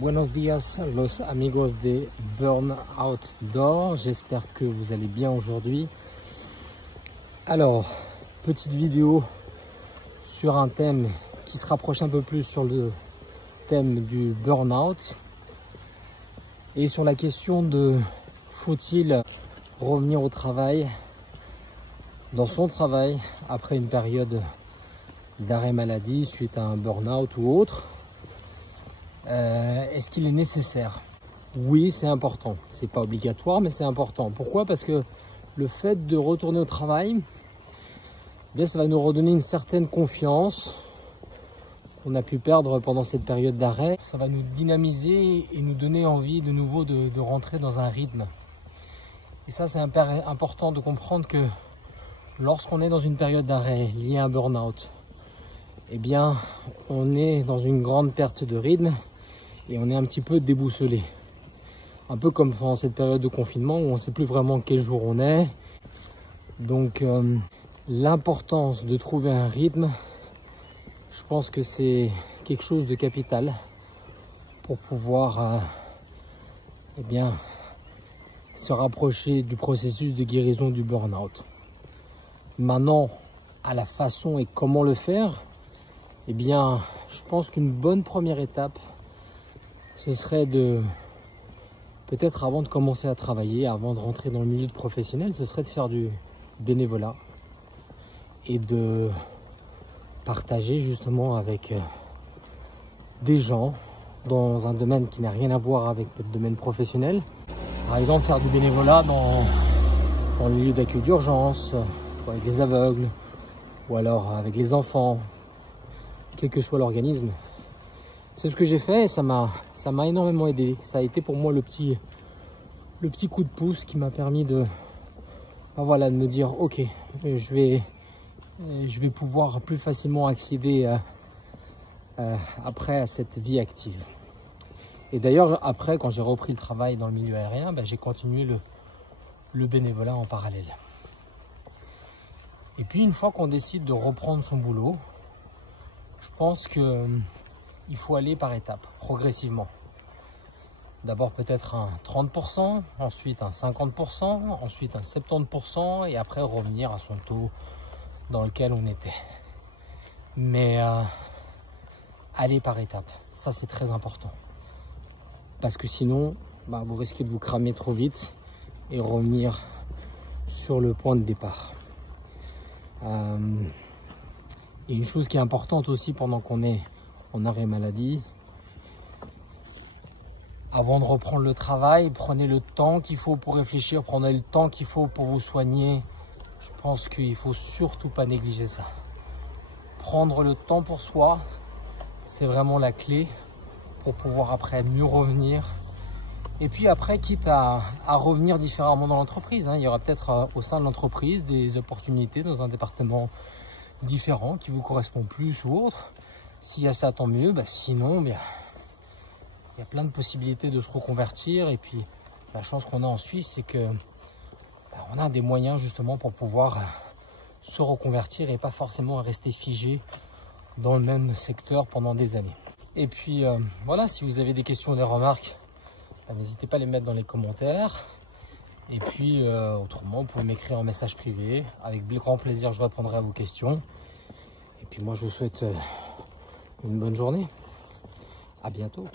Buenos días los amigos de Burnout Door, j'espère que vous allez bien aujourd'hui. Alors, petite vidéo sur un thème qui se rapproche un peu plus sur le thème du burn-out et sur la question de faut-il revenir au travail, dans son travail, après une période d'arrêt maladie suite à un burn-out ou autre. Est-ce qu'il est nécessaire? Oui, c'est important. C'est pas obligatoire, mais c'est important. Pourquoi? Parce que le fait de retourner au travail, eh bien, ça va nous redonner une certaine confiance qu'on a pu perdre pendant cette période d'arrêt. Ça va nous dynamiser et nous donner envie de nouveau de rentrer dans un rythme. Et ça, c'est important de comprendre que lorsqu'on est dans une période d'arrêt liée à un burn-out, eh bien, on est dans une grande perte de rythme et on est un petit peu déboussolé. Un peu comme pendant cette période de confinement où on ne sait plus vraiment quel jour on est. Donc, l'importance de trouver un rythme, je pense que c'est quelque chose de capital pour pouvoir eh bien, se rapprocher du processus de guérison du burn-out. Maintenant, à la façon et comment le faire, eh bien, je pense qu'une bonne première étape, ce serait de, peut-être avant de commencer à travailler, avant de rentrer dans le milieu professionnel, ce serait de faire du bénévolat et de partager justement avec des gens dans un domaine qui n'a rien à voir avec notre domaine professionnel. Par exemple, faire du bénévolat dans le milieu d'accueil d'urgence, avec les aveugles, ou alors avec les enfants, quel que soit l'organisme. C'est ce que j'ai fait et ça m'a énormément aidé. Ça a été pour moi le petit coup de pouce qui m'a permis de, voilà, de me dire ok, je vais pouvoir plus facilement accéder après à cette vie active. Et d'ailleurs après, quand j'ai repris le travail dans le milieu aérien, j'ai continué le bénévolat en parallèle. Et puis une fois qu'on décide de reprendre son boulot, je pense qu'il faut aller par étapes, progressivement. D'abord peut-être un 30%, ensuite un 50%, ensuite un 70% et après revenir à son taux dans lequel on était. Mais aller par étapes, ça c'est très important. Parce que sinon, vous risquez de vous cramer trop vite et revenir sur le point de départ. Et une chose qui est importante aussi pendant qu'on est en arrêt maladie, avant de reprendre le travail, prenez le temps qu'il faut pour réfléchir, prenez le temps qu'il faut pour vous soigner. Je pense qu'il ne faut surtout pas négliger ça. Prendre le temps pour soi, c'est vraiment la clé pour pouvoir après mieux revenir. Et puis après, quitte à revenir différemment dans l'entreprise, il y aura peut-être au sein de l'entreprise des opportunités dans un département différent qui vous correspond plus ou autre. S'il y a ça, tant mieux. Sinon, il y a plein de possibilités de se reconvertir. Et puis, la chance qu'on a en Suisse, c'est que on a des moyens justement pour pouvoir se reconvertir et pas forcément rester figé dans le même secteur pendant des années. Et puis, voilà, si vous avez des questions ou des remarques, n'hésitez pas à les mettre dans les commentaires. Et puis, autrement, vous pouvez m'écrire en message privé. Avec grand plaisir, je répondrai à vos questions. Et puis moi, je vous souhaite une bonne journée. À bientôt.